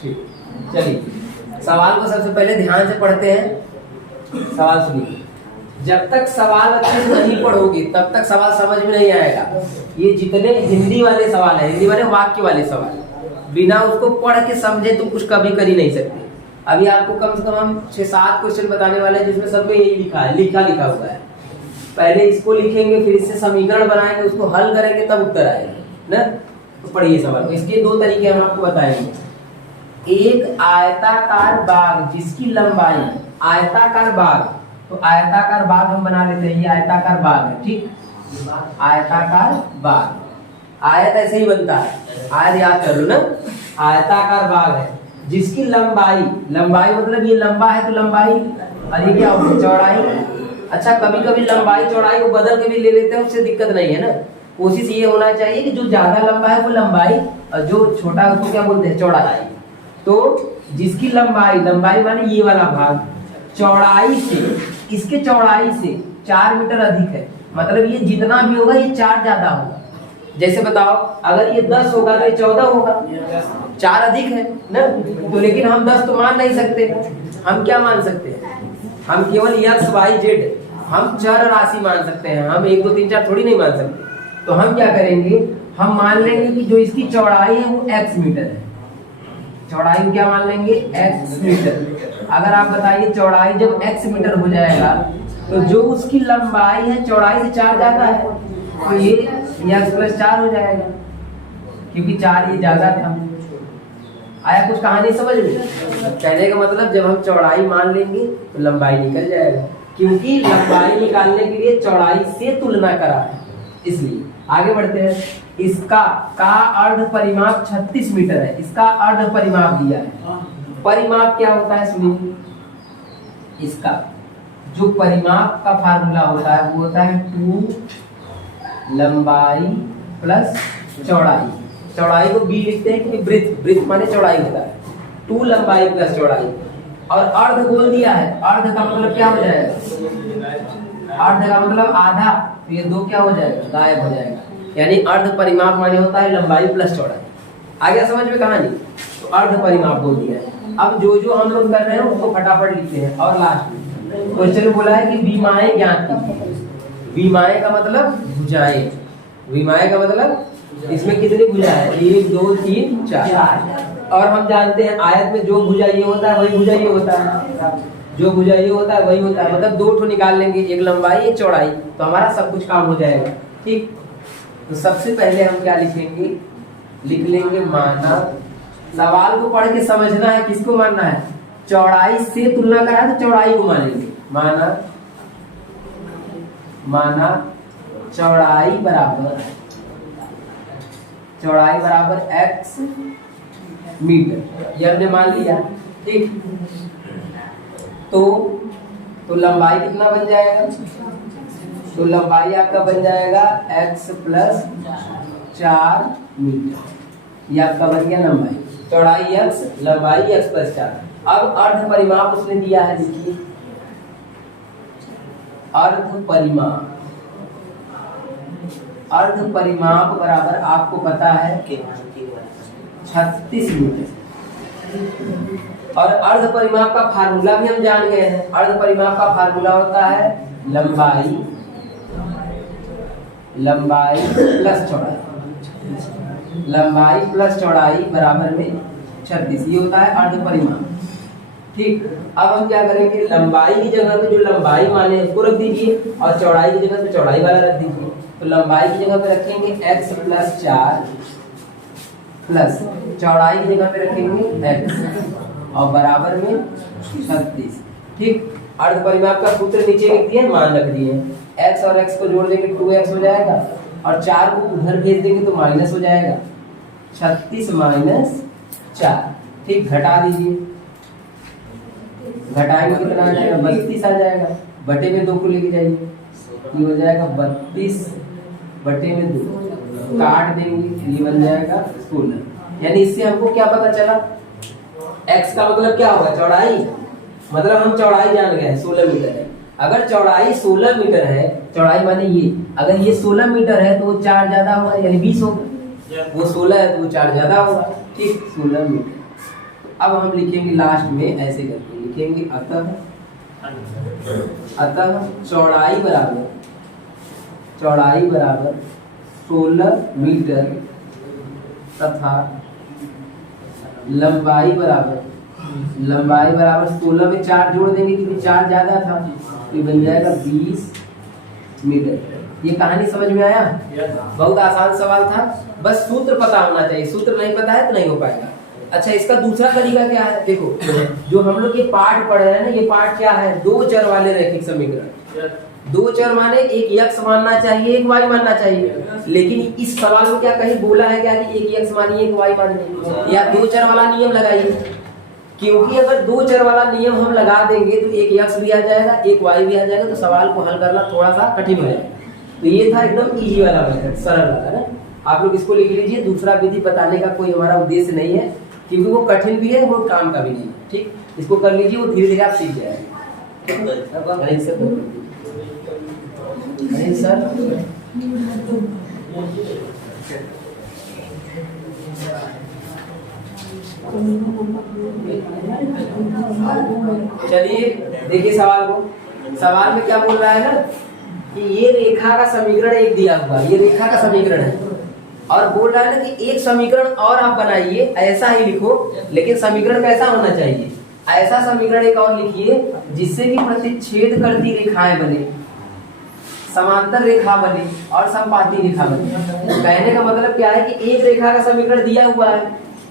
ठीक, चलिए सवाल को सबसे पहले ध्यान से पढ़ते हैं। सवाल सुनिए। जब तक सवाल अच्छे से नहीं पढ़ोगे तब तक सवाल समझ में नहीं आएगा। ये जितने हिंदी वाले सवाल है, हिंदी वाले वाक्य वाले सवाल, बिना उसको पढ़ के समझे तुम कुछ कभी कर ही नहीं सकते। अभी आपको कम से कम हम 6-7 क्वेश्चन बताने वाले हैं जिसमें सब में यही लिखा है, लिखा हुआ है। पहले इसको लिखेंगे, फिर इससे समीकरण बनाएंगे, उसको हल करेंगे, तब उत्तर आएगा ना। तो पढ़िए सवाल। इसके 2 तरीके हम आपको बताएंगे। एक आयताकार बाग जिसकी लंबाई, आयताकार बाग, तो आयताकार बाग हम बना लेते हैं। ये आयताकार बाग है, ठीक, आयताकार बाग। आयत ऐसे ही बनता है, आयत याद कर लो ना। आयताकार बाग है जिसकी लंबाई, लंबाई मतलब ये लंबा है तो लंबाई, और ये क्या होगी, चौड़ाई। अच्छा, कभी कभी लंबाई चौड़ाई को बदल के भी ले लेते हैं, उससे दिक्कत नहीं है ना। कोशिश ये होना चाहिए कि जो ज्यादा लंबा है वो लंबाई, और जो छोटा है उसको क्या बोलते हैं, चौड़ाई। तो जिसकी लंबाई, लंबाई माने ये वाला भाग, चौड़ाई से, इसके चौड़ाई से 4 मीटर अधिक है, मतलब ये जितना भी होगा ये 4 ज्यादा होगा। जैसे बताओ, अगर ये 10 होगा तो ये 14 होगा, 4 अधिक है ना। तो लेकिन हम 10 तो मान नहीं सकते, हम क्या मान सकते हैं, हम केवल x y z, हम चर राशि मान सकते हैं। हम 1 2 3 4 थोड़ी नहीं मान सकते। तो हम क्या करेंगे, हम मान लेंगे कि जो इसकी चौड़ाई है वो x मीटर है। चौड़ाई को क्या मान लेंगे, x मीटर। अगर आप बताइए चौड़ाई जब x मीटर हो जाएगा तो जो उसकी लंबाई है चौड़ाई से 4 ज्यादा है, तो ये x + 4 हो जाएगा, क्योंकि 4 ये ज्यादा था। आया कुछ कहानी समझ में? कहने का मतलब जब हम चौड़ाई मान लेंगे तो लंबाई निकल जाएगा, क्योंकि लंबाई निकालने के लिए चौड़ाई से तुलना करा है, इसलिए। आगे बढ़ते हैं। इसका का अर्ध परिमाप 36 मीटर है। इसका अर्ध परिमाप दिया है। परिमाप क्या होता है सुनिए। इसका जो परिमाप का फार्मूला होता है वो होता है 2 लंबाई प्लस चौड़ाई। चौड़ाई को b लिखते हैं क्योंकि ब्रेथ, ब्रेथ माने चौड़ाई होता है। 2 लंबाई प्लस चौड़ाई, और अर्ध बोल दिया है। अर्ध का मतलब क्या हो जाएगा, अर्ध का मतलब आधा, तो ये 2 क्या हो जाएगा, गायब हो जाएगा। यानी अर्ध परिमाप माने होता है लंबाई प्लस चौड़ाई। आ गया समझ में कहानी? तो अर्ध परिमाप बोल दिया है। अब जो जो हम लोग कर रहे हैं उसको फटाफट लिखते हैं। और लास्ट में क्वेश्चन में बोला है कि विमाएं ज्ञात कीजिए। विमाएं का मतलब भुजाएं, विमाएं का मतलब इसमें कितनी भुजा है, 1 2 3 4। और हम जानते हैं आयत में जो भुजा ये होता है वही भुजा ये होता है, जो भुजा ये होता है वही होता है। मतलब 2 ठो निकाल लेंगे, एक लंबाई एक चौड़ाई, तो हमारा सब कुछ काम हो जाएगा। ठीक, तो सबसे पहले हम क्या लिखेंगे, लिख लेंगे माना। सवाल को पढ़ के समझना है, किसको मानना है, चौड़ाई से तुलना करा है तो चौड़ाई को मानेंगे। माना, माना चौड़ाई बराबर, चौड़ाई बराबर x मीटर, ये हमने मान लिया। ठीक, तो लंबाई कितना बन जाएगा, तो लंबाई आपका बन जाएगा x + 4 मीटर। ये आपका बन गया लंबाई, चौड़ाई x, लंबाई x + 4। अब अर्ध परिमाप उसने दिया है, देखिए अर्ध परिमाप, अर्ध परिमाप बराबर आपको पता है 36 मीटर। और अर्ध परिमाप का फार्मूला भी हम जान गए हैं। अर्ध परिमाप का फार्मूला होता है लंबाई, लंबाई प्लस चौड़ाई, लंबाई प्लस चौड़ाई बराबर में 36। ये होता है अर्ध परिमाप। ठीक, अब हम क्या करेंगे, लंबाई की जगह पे जो लंबाई माने उसको रख दीजिए, और चौड़ाई की जगह पे चौड़ाई वाला रख दीजिए। तो लंबाई की जगह पे रखेंगे x + 4 प्लस चौड़ाई की जगह पे रखेंगे x, और बराबर में 36। ठीक, अर्ध परिमाप का सूत्र नीचे लिख दिए, मान रख दिए। x और x को जोड़ देंगे 2x हो जाएगा, और 4 को उधर भेज देंगे तो माइनस हो जाएगा, 36 - 4। ठीक, घटा दीजिए, घटाएंगे कितना आ जाएगा, 32 आ जाएगा। बटे में 2 को लेके जाइए, ये हो जाएगा 32 बटे में 2, काट देंगे, ये बन जाएगा 16। यानी इससे हमको क्या पता चला, x का मतलब क्या होगा, चौड़ाई, मतलब हम चौड़ाई जान गए 16 मीटर है। अगर चौड़ाई 16 मीटर है, चौड़ाई माने ये, अगर ये 16 मीटर है तो वो 4 ज्यादा होगा, यानी 20 होगा। वो 16 है तो वो 4 ज्यादा होगा। ठीक, 16 मीटर। अब हम लिखेंगे लास्ट में ऐसे करके लिखेंगे अतः चौड़ाई बराबर 16 मीटर तथा लंबाई बराबर 16 में 4 जोड़ देंगे क्योंकि 4 ज्यादा था, तो बन जाएगा 20 मीटर। ये कहानी समझ में आया? बहुत आसान सवाल था, बस सूत्र पता होना चाहिए। सूत्र नहीं पता है तो नहीं हो पाएगा। अच्छा, इसका दूसरा तरीका क्या है? देखो, जो हम लोग ये पार्ट पढ़ रहे हैं ना, ये पार्ट क्या है? 2 चर वाले रैखिक समीकरण। 2 चर माने एक x मानना चाहिए, एक y मानना चाहिए। लेकिन इस सवाल में क्या कहीं बोला है क्या कि एक x मानिए, एक y मानिए, या 2 चर वाला नियम लगाइए? क्योंकि अगर 2 चर वाला नियम हम लगा देंगे तो एक x भी आ जाएगा, एक y भी आ जाएगा, तो सवाल को हल करना थोड़ा सा कठिन हो जाएगा। तो ये था एकदम इजी वाला मेथड, सरल वाला ना। आप लोग इसको लिख लीजिए। दूसरा विधि बताने का कोई हमारा उद्देश्य नहीं है, क्योंकि वो कठिन भी है, वो काम का भी नहीं है। ठीक, इसको कर लीजिए, वो धीरे धीरे आप सीख जाएंगे। सर चलिए देखिए सवाल को। सवाल में क्या बोल रहा है ना कि ये रेखा का समीकरण एक दिया हुआ, ये रेखा का समीकरण है, और बोल रहा है ना कि एक समीकरण और आप बनाइए, ऐसा ही लिखो, लेकिन समीकरण कैसा होना चाहिए? ऐसा समीकरण एक और लिखिए जिससे कि प्रतिच्छेद करती रेखाएं बने, समांतर रेखा बने और समपाती रेखा बने। कहने का मतलब क्या है कि एक रेखा का समीकरण दिया हुआ है,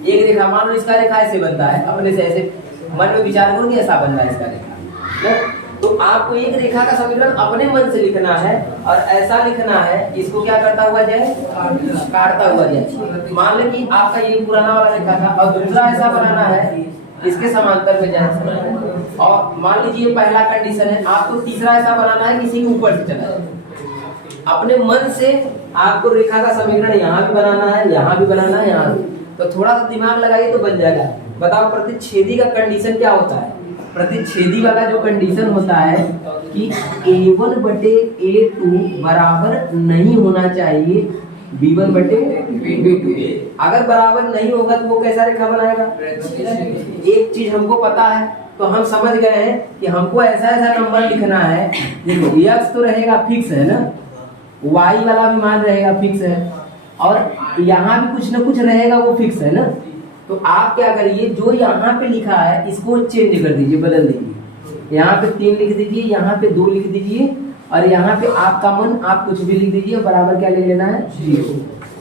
एक रेखा, मान लो इसका रेखा ऐसे बनता है, अपने से ऐसे मन में विचार करो कि ऐसा बन रहा है इसका रेखा। तो आपको एक रेखा का समीकरण अपने मन से लिखना है और ऐसा लिखना है, इसको क्या करता हुआ जाए? काटता हुआ जाए। मान लो कि आपका ये पुराना वाला रेखा था और दूसरा ऐसा बनाना है, इसके समांतर में जाए। और मान लीजिए पहला कंडीशन है, आपको तीसरा ऐसा बनाना है किसी के ऊपर से चला जाए। अपने मन से आपको रेखा का समीकरण यहाँ भी बनाना है, यहाँ भी बनाना है, यहाँ भी। तो थोड़ा सा दिमाग लगाइए तो बन जाएगा। बताओ प्रतिच्छेदी का कंडीशन क्या होता है? प्रतिच्छेदी वाला जो कंडीशन होता है कि A1 बटे A2 बराबर नहीं होना चाहिए B1 बटे B2। अगर बराबर नहीं होगा तो वो कैसा रेखा बनाएगा? एक चीज हमको पता है, तो हम समझ गए हैं कि हमको ऐसा ऐसा नंबर लिखना है। देखो, x तो रहेगा फिक्स है ना, y वाला भी मान रहेगा फिक्स है, और यहाँ भी कुछ ना कुछ रहेगा, वो फिक्स है ना। तो आप क्या करिए, जो यहाँ पे लिखा है इसको चेंज कर दीजिए, बदल दीजिए। यहाँ पे 3 लिख दीजिए, यहाँ पे 2 लिख दीजिए, और यहाँ पे आपका मन आप कुछ भी लिख दीजिए, बराबर क्या ले लेना है? 0।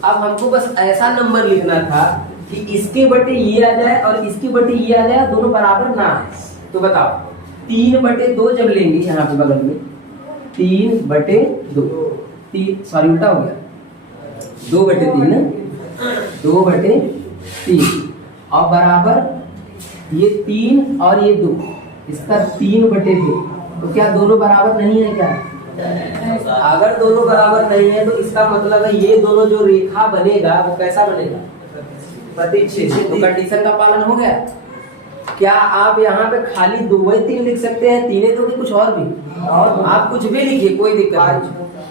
अब हमको बस ऐसा नंबर लिखना था कि इसके बटे ये आ जाए और इसके बटे ये आ जाए, दोनों बराबर ना है। तो बताओ 3 बटे 2 जब लेंगे, यहाँ पे बगल में 3 बटे 2, 3 सॉरी उल्टा हो गया, 2 बटे 3 ना, 2 बटे 3 और बराबर ये 3 और ये 2, इसका 3 बटे 2। तो क्या दोनों बराबर नहीं है क्या? अगर दोनों बराबर नहीं है तो इसका मतलब है ये दोनों जो रेखा बनेगा वो कैसा बनेगा? प्रतिच्छेदी। तो कंडीशन का पालन हो गया। क्या आप यहाँ पे खाली 2 ही 3 लिख सकते हैं? 3 तो कुछ और भी, और आप कुछ भी लिखिए, कोई दिक्कत नहीं।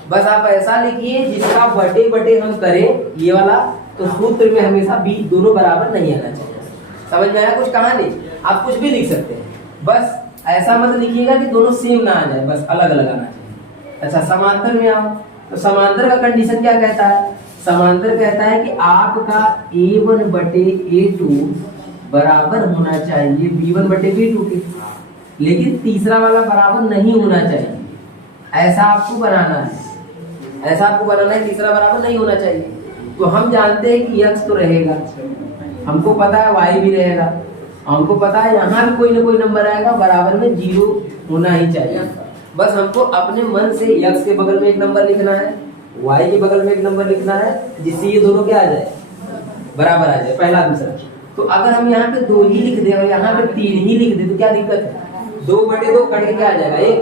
बस आप ऐसा लिखिए जिसका बटे बटे हम करें ये वाला, तो सूत्र में हमेशा b दोनों बराबर नहीं आना चाहिए। समझ में आया कुछ कहानी? आप कुछ भी लिख सकते हैं, बस ऐसा मत लिखिएगा कि दोनों सेम ना आ जाए, बस अलग अलग आना चाहिए। अच्छा, समांतर में आओ, तो समांतर का कंडीशन क्या कहता है? समांतर कहता है कि आपका A1 बटे A2 बराबर होना चाहिए B1 बटे B2 के, लेकिन तीसरा वाला बराबर नहीं होना चाहिए। ऐसा आपको बनाना है, ऐसा आपको बनाना है, तीसरा बराबर नहीं होना चाहिए। तो हम जानते हैं कि x तो रहेगा, हमको पता है y भी रहेगा, हमको पता है यहाँ भी कोई ना कोई नंबर आएगा, बराबर में 0 होना ही चाहिए। बस हमको अपने मन से x के बगल में एक नंबर लिखना है, y के बगल में एक नंबर लिखना है, जिससे ये दोनों क्या आ जाए? बराबर आ जाए, पहला दूसरा। तो अगर हम यहाँ पे 2 ही लिख दे और यहाँ पे 3 ही लिख दे तो क्या दिक्कत है? 2 बटे 2 कट के क्या आ जाएगा? 1,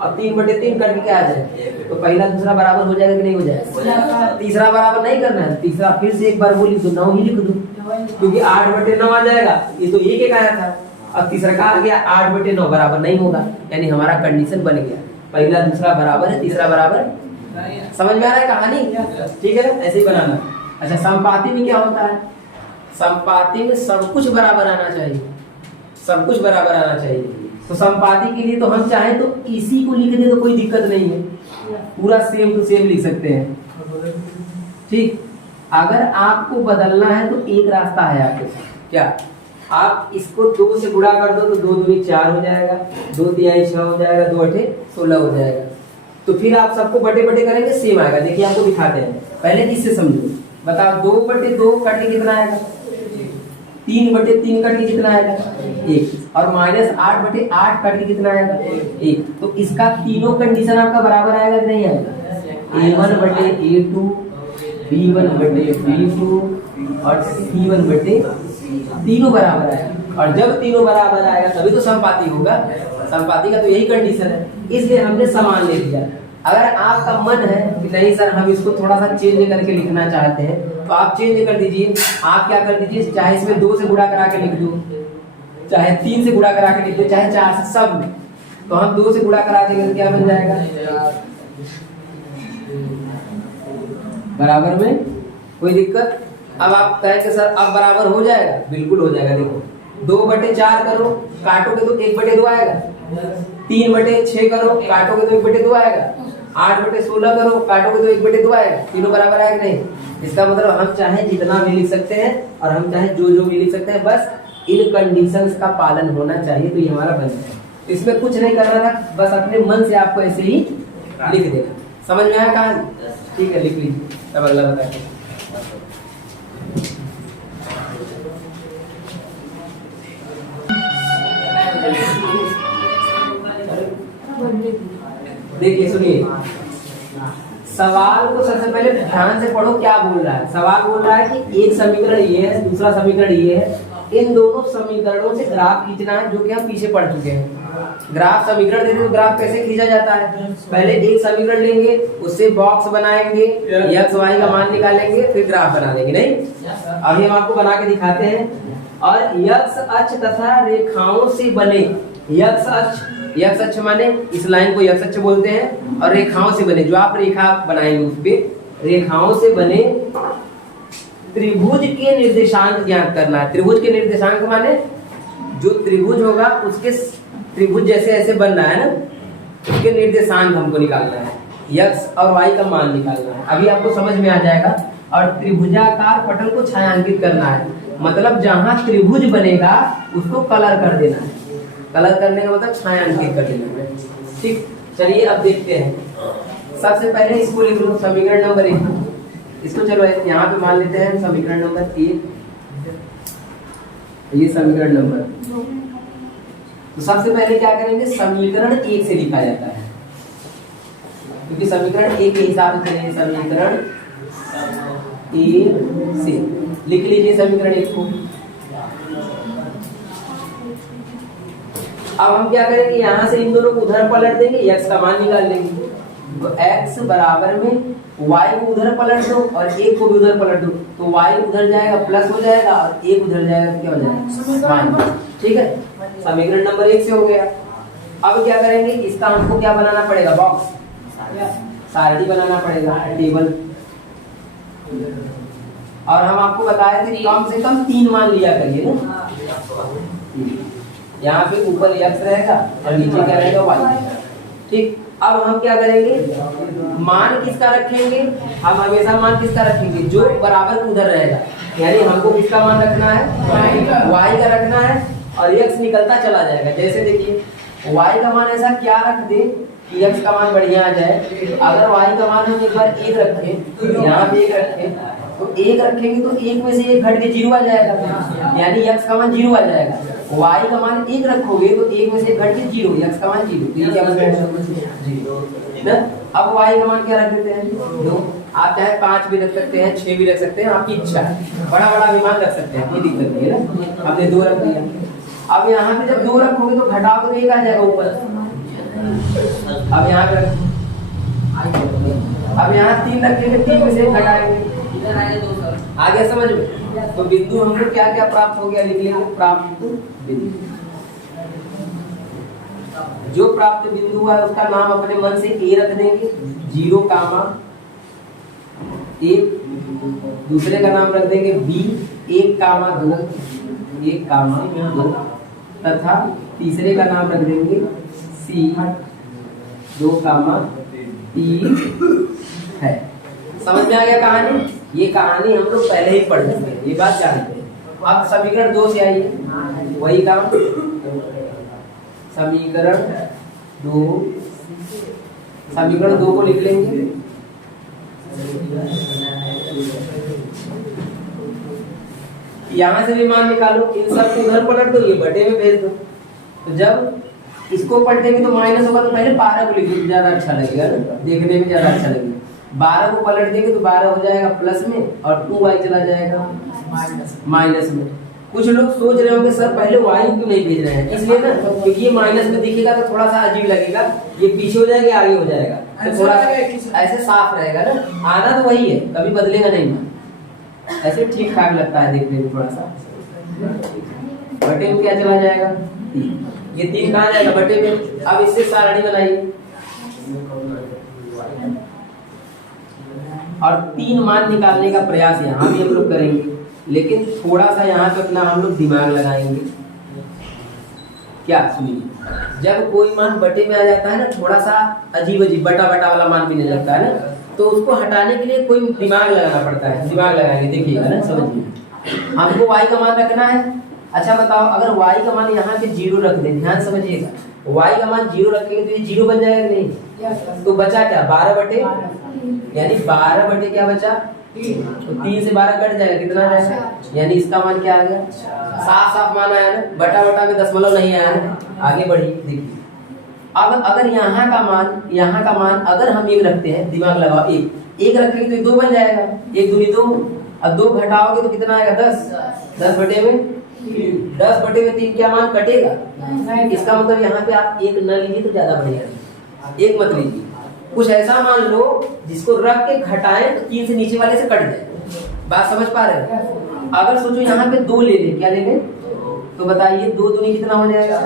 और 3 बटे 3 कट के क्या आ जाएगा? तो पहला दूसरा बराबर हो जाएगा कि नहीं हो जाएगा? तीसरा बराबर नहीं करना है, तीसरा फिर से एक बार वो लिख दो, 9 ही लिख दो, क्योंकि 8 बटे 9 आ जाएगा। ये तो एक आया था, अब तीसरा का आ गया 8 बटे 9 बराबर नहीं होगा, यानी हमारा कंडीशन बन गया, पहला दूसरा बराबर है, तीसरा बराबर। समझ में आ रहा है कहानी? ठीक है, ऐसे ही बनाना। अच्छा, समपाती में क्या होता है? संपाती में सब कुछ बराबर आना चाहिए, सब कुछ बराबर आना चाहिए। तो संपाती के लिए तो हम चाहें तो इसी को लिख दे तो कोई दिक्कत नहीं है, पूरा सेम टू सेम लिख सकते हैं। ठीक, अगर आपको बदलना है तो एक रास्ता है आपके, क्या आप इसको 2 से गुणा कर दो तो 2 दूनी 4 हो जाएगा, 2 तिहाई 6 हो जाएगा, 2 8 16 हो जाएगा। तो फिर आप सबको बटे बटे करेंगे सेम आएगा। देखिए आपको दिखाते हैं, पहले इससे समझो। बताओ 2 बटे 2 कट के कितना आएगा? 3 बटे 3 कट के कितना आएगा? 1। और -8 बटे 8 कट के कितना आएगा? 1। तो इसका तीनों कंडीशन आपका बराबर आएगा कि नहीं आएगा? A1 बटे A2, B1 बटे B2 और C1 बटे, तीनों बराबर आएगा। और जब तीनों बराबर आएगा तभी तो समपाती होगा। समपाती का तो यही कंडीशन है, इसलिए हमने समान ले लिया। अगर आपका मन है कि नहीं सर हम इसको थोड़ा सा चेंज करके लिखना चाहते हैं तो आप चेंज कर दीजिए। आप क्या कर दीजिए, चाहे इसमें 2 से गुणा करा के लिख दो, चाहे 3 से गुणा करा के लिख दो, चाहे 4 से, सब में। तो हम 2 से गुणा करा देंगे तो क्या बन जाएगा? बराबर में, कोई दिक्कत? अब आप कहें कि सर अब बराबर हो जाएगा, बिल्कुल हो जाएगा। देखो 2 बटे 4 करो, काटोगे तो 1 बटे 2 आएगा। 3 बटे 6 करो, काटोगे तो 1 बटे 2 आएगा। 8 बटे 16 करो, काटोगे तो 1 बटे 2 आएगा। तीनों बराबर आएगा नहीं? इसका मतलब हम चाहे जितना भी लिख सकते हैं और हम चाहे जो भी लिख सकते हैं, बस इन कंडीशंस का पालन होना चाहिए तो ये हमारा बन जाए। इसमें कुछ नहीं करना था, बस अपने मन से आपको ऐसे ही लिख देना। समझ में आया कहानी? ठीक है, लिख लीजिए। तब अगला बताएं। देखिए सुनिए, सवाल को सबसे पहले ध्यान से पढ़ो क्या बोल रहा है। सवाल बोल रहा है कि एक समीकरण ये है, दूसरा समीकरण ये है, इन दोनों समीकरणों से ग्राफ खींचना है, जो कि हम पीछे पढ़ चुके हैं। ग्राफ समीकरण देते तो ग्राफ कैसे खींचा जाता है? पहले एक समीकरण लेंगे, उससे बॉक्स बनाएंगे, x y का मान निकालेंगे, फिर ग्राफ बना देंगे। नहीं, अभी हम आपको बना के दिखाते हैं। और x अक्ष तथा रेखाओं से बने, x अक्ष माने इस लाइन को x अक्ष बोलते हैं, और रेखाओं से बने, जो आप रेखा बनाएंगे उस पे, रेखाओं से बने त्रिभुज के निर्देशांक ज्ञात करना है। त्रिभुज के निर्देशांक माने जो त्रिभुज होगा उसके त्रिभुज जैसे ऐसे बन रहा है ना, उसके निर्देशांक हमको निकालना है, x और y का मान निकालना है। अभी आपको समझ में आ जाएगा। और त्रिभुजाकार पटल को छायांकित करना है, मतलब जहां त्रिभुज बनेगा उसको कलर कर देना है। कलर करने का मतलब छायांकित कर देना है। ठीक, चलिए अब देखते हैं। सबसे पहले इसको लिख लो, समीकरण नंबर 1। इसको चलो यहाँ पे मान लेते हैं समीकरण नंबर 1, ये समीकरण नंबर। तो सबसे पहले क्या करेंगे, समीकरण 1 से लिखा जाता है, क्योंकि समीकरण 1 के हिसाब से चलेंगे। समीकरण 1 से लिख लीजिए समीकरण 1 को। अब हम क्या करेंगे, यहाँ से इन दोनों को उधर पलट देंगे, x का मान निकाल लेंगे। तो x बराबर में y को उधर पलट दो और 1 को भी उधर पलट दो, तो y उधर जाएगा प्लस हो जाएगा और 1 उधर जाएगा तो क्या हो जाएगा? माइनस। ठीक है, समीकरण नंबर 1 से हो गया। अब क्या करेंगे, इसका हमको क्या बनाना पड़ेगा? बॉक्स, सारणी बनाना पड़ेगा, टेबल। और हम आपको बताए थे कम से कम 3 मान लिया करिए ना। यहाँ पे ऊपर x रहेगा और नीचे क्या रहेगा? y। ठीक, अब हम क्या करेंगे, मान किसका रखेंगे? हम हमेशा मान किसका रखेंगे? जो बराबर उधर रहेगा। यानी हमको किसका मान रखना है? y का रखना है, और x निकलता चला जाएगा। जैसे देखिए y का मान ऐसा क्या रख दे कि x का मान बढ़िया आ जाए। अगर y का मान हम एक बार 1 रखें, यहाँ पे 1 रखें, तो 1 रखेंगे तो 1 में से 1 घट के 0 आ जाएगा, यानी x का मान 0 आ जाएगा। y का मान 1 रखोगे तो 1 में से 1 घट के 0, x का मान 0। तो ये क्या बन जाएगा? 0। अब y का मान क्या रख देते हैं? 2। आप चाहे 5 भी रख सकते हैं, 6 भी रख सकते हैं, आपकी इच्छा है। बड़ा बड़ा भी मान रख सकते हैं, कोई दिक्कत नहीं है ना। आपने 2 रख दिया। अब यहाँ पे जब 2 रखोगे तो घटाओगे तो 1 आ जाएगा ऊपर। अब यहाँ पे अब यहाँ 3 रखेंगे, 3 में से 1 घटाएंगे, आ गया समझ में? तो बिंदु हमको क्या क्या प्राप्त हो गया, लिख लेंगे प्राप्त बिंदु। जो प्राप्त बिंदु है उसका नाम अपने मन से ए रख देंगे, 0, 1। दूसरे का नाम रख देंगे बी, 1, 2, 1, 2 तथा तीसरे का नाम रख देंगे C 2, 3 है। समझ में आ गया कहानी? ये कहानी हम लोग पहले ही पढ़ चुके हैं, ये बात जानते हैं। अब समीकरण 2 से आइए, वही काम। समीकरण 2 को लिख लेंगे। यहां से भी मान निकालो, इन सब को उधर पलट दो, ये बटे में भेज दो। तो जब इसको पलटेंगे तो माइनस होगा, तो पहले 12 को लिख दो, ज्यादा अच्छा लगेगा ना, देखने में ज्यादा अच्छा लगेगा। 12 को पलट देंगे तो 12 हो जाएगा प्लस में और 2y चला जाएगा माइनस में। कुछ लोग सोच रहे होंगे सर पहले y क्यों नहीं भेज रहे हैं, इसलिए ना क्योंकि ये माइनस में दिखेगा तो थोड़ा सा अजीब लगेगा, ये पीछे हो जाएगा आगे हो जाएगा, तो थोड़ा ऐसे साफ रहेगा ना। आना तो वही है, कभी बदलेगा नहीं, ऐसे ठीक ठाक लगता है देखने में थोड़ा सा। बटे में क्या चला जाएगा 3, ये 3 कहाँ जाएगा बटे में। अब इससे सारणी बनाइए और 3 मान निकालने का प्रयास यहाँ भी हम लोग करेंगे, लेकिन थोड़ा सा यहाँ पे अपना हम लोग दिमाग लगाएंगे। क्या सुनिए, जब कोई मान बटे में आ जाता है ना, थोड़ा सा अजीब बटा वाला मान भी नहीं लगता है ना, तो उसको हटाने के लिए कोई दिमाग लगाना पड़ता है। दिमाग लगाएंगे, देखिएगा ना, समझिए। हमको y का मान रखना है। अच्छा बताओ, अगर y का मान यहाँ पे 0 रख दें, ध्यान समझिएगा, y का मान 0 रखेंगे तो ये 0 बन जाएगा नहीं, तो बचा क्या 12 बटे, यानी 12 बटे क्या बचा, तो 3 से 12 कट जाएगा, कितना आएगा, यानी इसका मान क्या आ गया, साफ मान आया ना, बटा में दशमलव नहीं आया ना। आगे बढ़िए, देखिए अब अगर यहाँ का मान अगर हम 1 रखते हैं, दिमाग लगाओ, 1 रखेंगे तो 2 बन जाएगा, 1 दूनी 2, अब 2 घटाओगे तो कितना आएगा 10 बटे में 3 क्या मान कटेगा। इसका मतलब यहाँ पे आप 1 न लीजिए तो ज्यादा बढ़िया, 1 मत लीजिए, कुछ ऐसा मान लो जिसको रख के घटाएं तो 3 से नीचे वाले से कट जाए। बात समझ पा रहे हैं? अगर सोचो यहाँ पे 2 ले लें, क्या ले लें, तो बताइए 2 दूनी कितना हो जाएगा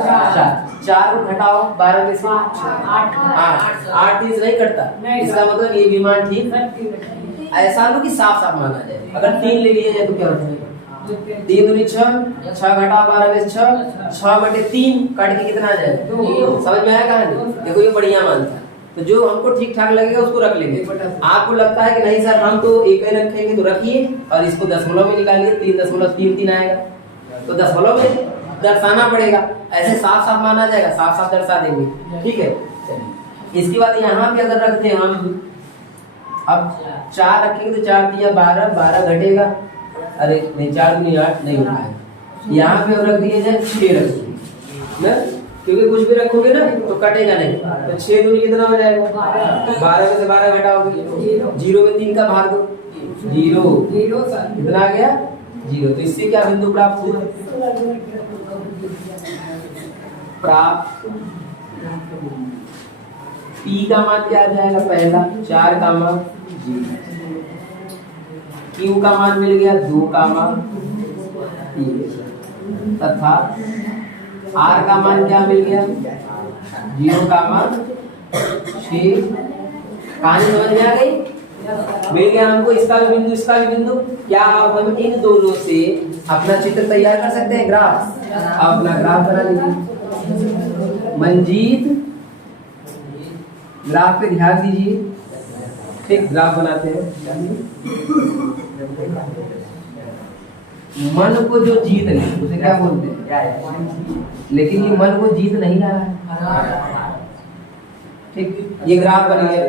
4 को घटाओ 12 में से 8 3 से नहीं कटता, इसका मतलब ये भी मान ठीक। ऐसा लो कि साफ मान आ जाए। अगर 3 ले लिया जाए तो क्या होता है, 3 दूनी 6 घटाओ 12 में 6 बटे 3 कट के कितना आ जाएगा। समझ में आया कहानी? देखो ये बढ़िया मान था, तो जो हमको ठीक ठाक लगेगा उसको रख लेंगे। आपको लगता है कि नहीं सर हम तो एक ही रखेंगे, तो रखिए और इसको दशमलव में निकालिए, 3.33 आएगा, तो दशमलव में दर्शाना पड़ेगा। ऐसे साफ मान आ जाएगा, साफ दर्शा देंगे, ठीक है। इसके बाद यहाँ पे अगर रखते हैं हम, अब 4 रखेंगे तो 4 दिया 12 घटेगा, अरे नहीं 4 दूनी 8 नहीं होता है, यहाँ पे रख दिए जाए 6 रख दिए ना, क्योंकि कुछ भी रखोगे ना तो कटेगा नहीं, तो 6 दूनी कितना हो जाएगा 12 में से 12 घटाओगे 0 में 3 का भाग दो, 0 कितना आ गया 0। तो इससे क्या बिंदु प्राप्त हुआ, P का मान क्या आ जाएगा, पहला 4 का मान 0, Q का मान मिल गया 2 का मान 3 तथा R का मान क्या मिल गया 0 का मान 6। कहानी समझ में आ गई, मिल गया हमको इसका भी बिंदु। क्या आप हम इन दोनों से अपना चित्र तैयार कर सकते हैं, ग्राफ, अपना ग्राफ बना लीजिए। मंजीत ग्राफ पे ध्यान दीजिए, ठीक, ग्राफ बनाते हैं। मन को जो जीत ले उसे क्या बोलते हैं, लेकिन ये मन को जीत नहीं रहा है, ठीक। ये ग्राफ बन गया,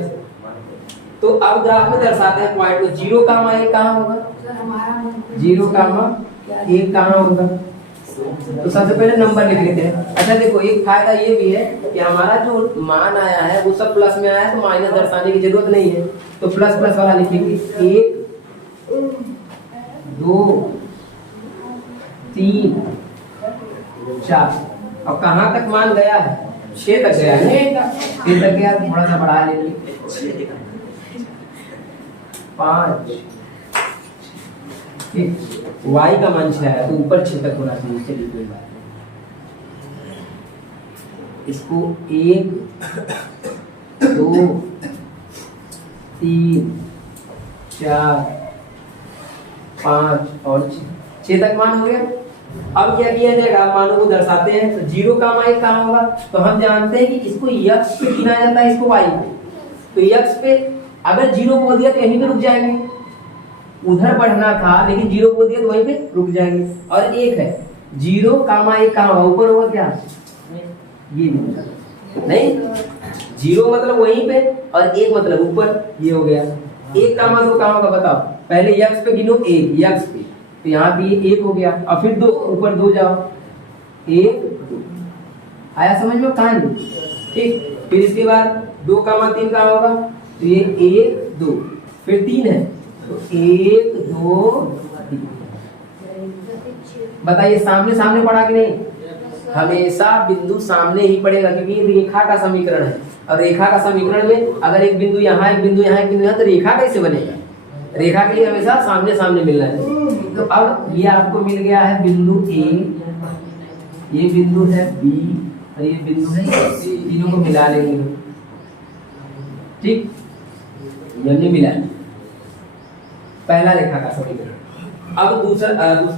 तो अब ग्राफ में दर्शाते हैं पॉइंट को। 0 का मान कहाँ होगा, 0 का मान 1 कहाँ होगा, तो सबसे पहले नंबर लिख लेते हैं। अच्छा देखो, एक फायदा ये भी है कि हमारा जो मान आया है वो सब प्लस में आया है, तो माइनस दर्शाने की जरूरत नहीं है, तो प्लस वाला लिखेंगे 1 2 3 4। अब कहाँ तक मान गया है, 6 तक गया है, 6 तक गया, थोड़ा सा बढ़ा लेंगे 5, ठीक। y का मान 6 है तो ऊपर 6 तक होना चाहिए। चलिए कोई बात नहीं, इसको 1 2 3 4 5 और 6 6 तक मान हो गया। अब क्या किया जाएगा, मानों को दर्शाते हैं। तो 0 का मान कहाँ होगा, तो हम जानते हैं कि इसको x पे गिना जाता है, इसको y पे। तो x पे अगर 0 बोल दिया तो यहीं पे रुक जाएंगे, उधर बढ़ना था लेकिन 0 बोल दिया तो वहीं पे रुक जाएंगे। और 1 है 0 का मान कहाँ होगा, ऊपर होगा क्या, ये नहीं, 0 मतलब वहीं पे और 1 मतलब ऊपर, ये हो गया। 1 का मान 2 कहाँ होगा बताओ, पहले x पे गिनो 1, x पे, तो यहाँ पे 1 हो गया। और फिर 2 ऊपर 2 जाओ, 1 2 आया समझ में, कहां नहीं, ठीक। फिर इसके बाद 2 का मान 3 कहाँ होगा, तो ये 1 2, फिर 3 है तो 1 2 3। बताइए सामने सामने पड़ा कि नहीं, हमेशा बिंदु सामने ही पड़ेगा क्योंकि ये रेखा का समीकरण है। और रेखा का समीकरण में अगर एक बिंदु यहाँ, एक बिंदु यहाँ, एक बिंदु यहाँ, तो रेखा कैसे बनेगा, रेखा के लिए हमेशा सामने सामने मिलना है। तो अब ये आपको मिल गया है बिंदु A, ये बिंदु है B और ये बिंदु है C, तीनों को मिला लेंगे, ठीक, हमने मिला पहला रेखा का समीकरण। अब दूसरा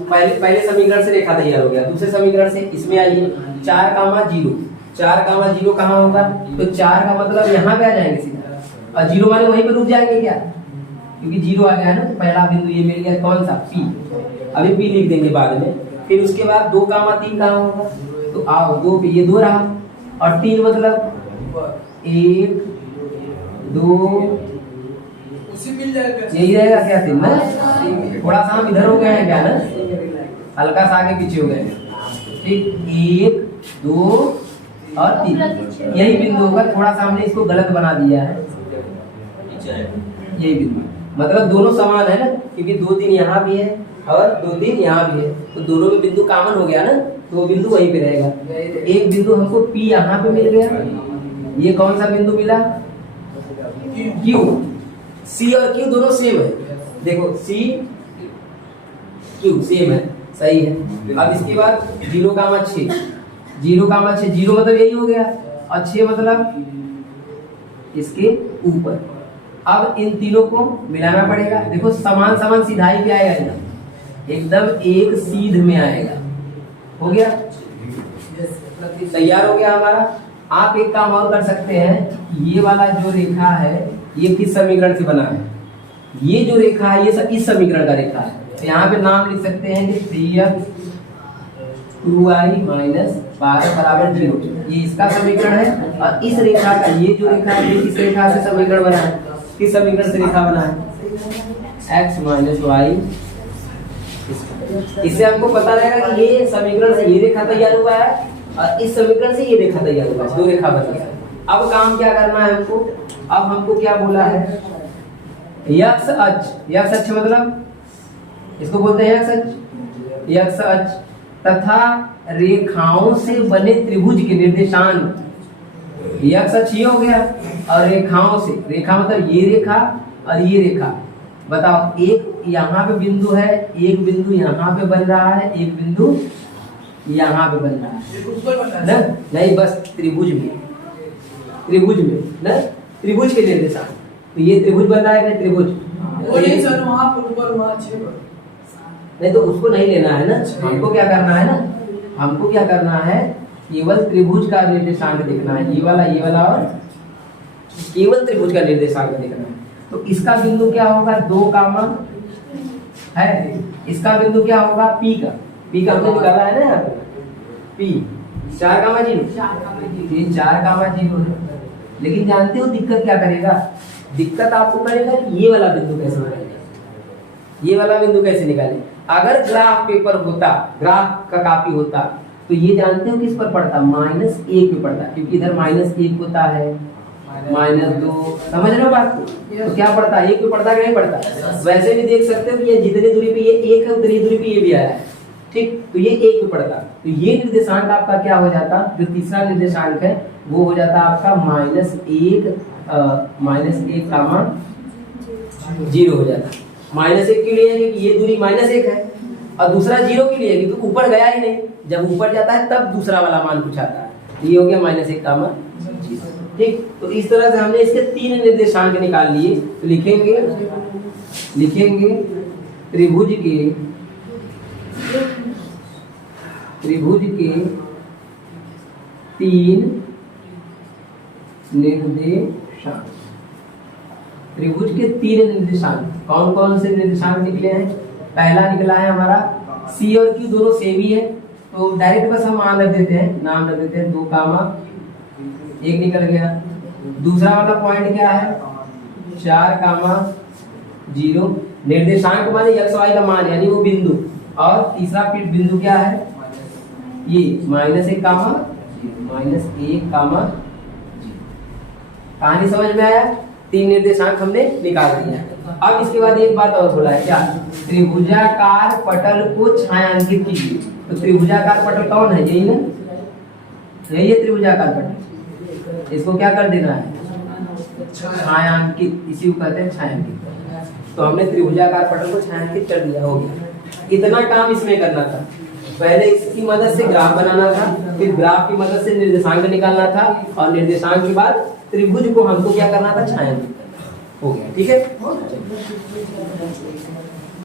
पहले समीकरण से रेखा तैयार हो गया, दूसरे समीकरण से इसमें आइए 4 का मान 0, 4 का मान 0 कहाँ होगा, तो 4 का मतलब यहाँ पे आ जाएंगे सीधा, और 0 वाले वहीं पे रुक जाएंगे क्या, क्योंकि 0 आ गया है ना, तो पहला बिंदु ये मिल गया, कौन सा P, अभी P लिख देंगे बाद में। फिर उसके बाद 2 का मान 3 कहाँ होगा, तो आओ 2 पे ये 2 रहा, और 3 मतलब 1 2 मिल जाएगा, यही रहेगा क्या, 3 ना, थोड़ा सा हम इधर हो गए हैं क्या ना, हल्का सा आगे पीछे हो गए, ठीक, 1 2 और 3 यही बिंदु होगा। थोड़ा सा हमने इसको गलत बना दिया है, यही बिंदु, मतलब दोनों समान है ना, क्योंकि 2 3 यहाँ भी है और 2 3 यहाँ भी है, तो दोनों में बिंदु कॉमन हो गया ना, तो वो बिंदु वहीं पे रहेगा। एक बिंदु हमको P यहाँ पे मिल गया, ये कौन सा बिंदु मिला, Q, C और Q दोनों सेम है, देखो C Q सेम है, सही है। अब इसके बाद 0 का मान 6, 0 का मान 6, 0 मतलब यही हो गया और 6 मतलब इसके ऊपर। अब इन तीनों को मिलाना पड़ेगा, देखो समान समान सीधाई पे आएगा, एकदम एक सीध में आएगा, हो गया, तैयार हो गया हमारा। आप एक काम और कर सकते हैं, ये वाला जो रेखा है ये किस समीकरण से बना है, ये जो रेखा है ये सब इस समीकरण का रेखा है, तो यहाँ पे नाम लिख सकते हैं कि 3x 2y माइनस 12 बराबर 0, ये इसका समीकरण है। और इस रेखा का ये जो रेखा है ये किस रेखा से समीकरण बना है, किस समीकरण से रेखा बना है, x माइनस वाई। इससे हमको पता रहेगा कि ये समीकरण से ये रेखा तैयार हुआ है और इस समीकरण से ये रेखा तैयार हुआ है, दो रेखा बन गया। अब काम क्या करना है हमको, अब हमको क्या बोला है, यक्ष अक्ष, यक्ष अक्ष मतलब इसको बोलते हैं यक्ष अक्ष, यक्ष अक्ष तथा रेखाओं से बने त्रिभुज के निर्देशांक, यक्ष अक्ष ये हो गया और रेखाओं से, रेखा मतलब ये रेखा और ये रेखा। बताओ, एक यहाँ पे बिंदु है, एक बिंदु यहाँ पे बन रहा है, एक बिंदु यहाँ पे बन रहा है ना, नहीं बस त्रिभुज में, त्रिभुज में ना, त्रिभुज के निर्देशांक, तो ये त्रिभुज बन रहा है ना, त्रिभुज सर वहाँ पर ऊपर वहाँ 6 पर नहीं, तो उसको नहीं लेना है ना, हमको क्या करना है ना, हमको क्या करना है, केवल त्रिभुज का निर्देशांक देखना है, ये वाला और केवल त्रिभुज का निर्देशांक देखना है। तो इसका बिंदु क्या होगा, 2 कामा है, इसका बिंदु क्या होगा, P का, P का हमने निकाला है ना यहाँ पे, P 4 कामा 0, 4 कामा 0। लेकिन जानते हो दिक्कत क्या करेगा, दिक्कत आपको करेगा कि ये वाला बिंदु कैसे निकाले, ये वाला बिंदु कैसे निकाले। अगर ग्राफ पेपर होता, ग्राफ का कॉपी होता, तो ये जानते हो किस पर पड़ता, -1 पे पड़ता, क्योंकि इधर -1 होता है, -2, समझ रहे हो बात को, तो क्या पड़ता है, 1 पे पड़ता कि नहीं पड़ता। वैसे भी देख सकते हो कि ये जितनी दूरी पे ये 1 है उतनी दूरी पे ये भी आया है, ठीक, तो ये 1 पे पड़ता, तो ये निर्देशांक आपका क्या हो जाता, जो तीसरा निर्देशांक है वो हो जाता आपका -1 कामा 0 हो जाता। -1 के लिए है कि ये दूरी -1 है और दूसरा 0 के लिए है कि तो ऊपर गया ही नहीं, जब ऊपर जाता है तब दूसरा वाला मान कुछ आता है, ये हो गया -1 कामा 0, ठीक। तो इस तरह से हमने इसके 3 निर्देशांक निकाल लिए। तो लिखेंगे त्रिभुज के त्रिभुज के 3 निर्देशांक। त्रिभुज के 3 निर्देशांक कौन कौन से निर्देशांक निकले हैं? पहला निकला है हमारा सी और क्यू दोनों सेम ही है, तो डायरेक्ट बस हम मान रख देते हैं, नाम रख देते हैं 2 कामा 1 निकल गया। दूसरा वाला पॉइंट क्या है? 4 कामा 0 निर्देशांक माने एक्स वाई का मान यानी वो बिंदु, और तीसरा फिर बिंदु क्या है? ये -1 कामा -1 कामा 0। कहानी समझ में आया? 3 निर्देशांक हमने निकाल दिया। अब इसके बाद एक बात और बोला है, क्या? त्रिभुजाकार पटल को छायांकित कीजिए। तो त्रिभुजाकार पटल कौन है? यही ना, यही है त्रिभुजाकार पटल। इसको क्या कर देना है? छायांकित, इसी को कहते हैं छायांकित। तो हमने त्रिभुजाकार पटल को छायांकित कर दिया, हो गया। इतना काम इसमें करना था। पहले इसकी मदद से ग्राफ बनाना था, फिर ग्राफ की मदद से निर्देशांक निकालना था, और निर्देशांक के बाद त्रिभुज को हमको क्या करना था? छायांकित करना। हो गया, ठीक है।